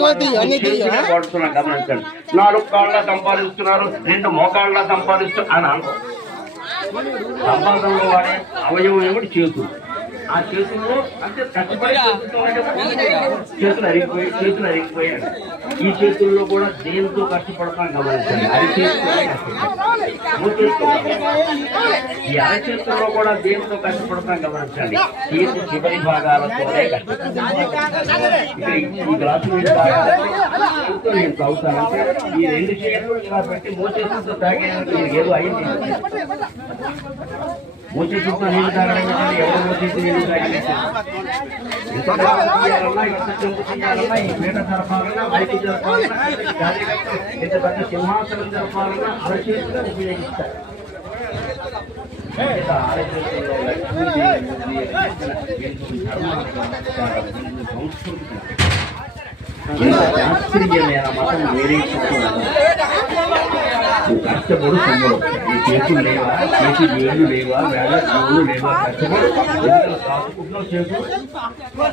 వాడుతున్నారు గమనించండి. నాలుగు కాళ్ళ సంపాదిస్తున్నారు రెండు మోకాళ్ళ సంపాదిస్తున్నారు అని అనుకో. సంపాదనలో వాడే అవయవం ఏమిటి చేతులు? ఆ చేతుల్లో అంటే కష్టపడి చేతులతో అంటే చేతులు అరిగిపోయి చేతులు అరిగిపోయాయి ఈ చేతుల్లో కూడా దేంతో కష్టపడతాం గమనించండి అరిచేతులే కష్టపడతాం మూచేతులు ఈ అరచేతుల్లో కూడా దేంతో కష్టపడతాం గమనించండి చేతి చివరి భాగాలతోనే కష్టపడతాం ఇక్కడ ఈ గ్లాసు మీద తాగాలంటే నేను తాగుతానంటే ఈ రెండు చేతులు ఇలా పెట్టి మూచేతులతో తాగేందుకు ఏదో అయింది మూచేతులతో నీళ్ళు తాగడం కంటే ఎవరు మూచేసి నీళ్ళు తాగినట్టు ఎంత గ్లాసు తీయాలన్నా ఎంత చెంపు తీయాలన్నా ఈ పీట జరపాలన్నా మైకి జరపాలన్నా ఈ కార్యకర్తలు ఎంత పెద్ద సింహాసనం జరపాలన్నా అరచేతులు ఉపయోగిస్తారు లేదా అరచేతుల్లో లక్ష్మీదేవి ఉంది, ధర్మార్థం, సంస్కృతి ఇంత శాస్త్రీయమైన మతం వేరే చెప్పలేదు. కష్టపడు సొమ్ముడు నీ చేతులు లేవా? నీకు వేలు లేవా? వేల చెవులు లేవా? కష్టపడు ఎందుకంటే చేతులు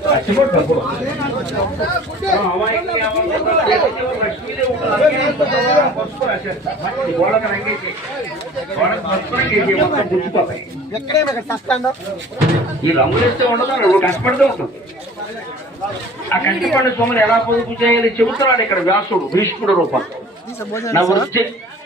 కష్టపడు డబ్బులు ఆ, గోడకు రంగేసి గోడకు పసుపు రంగేసి మొత్తం గుర్తుపోతాయి ఈ రంగులేస్తే ఉండదు కష్టపడితే ఉంటుంది ఆ కష్టపడిన సొమ్ములు ఎలా పొదుపు చేయాలి? చెబుతున్నాడు ఇక్కడ వ్యాసుడు భీష్ముడు రూపంలో. నా వృత్తి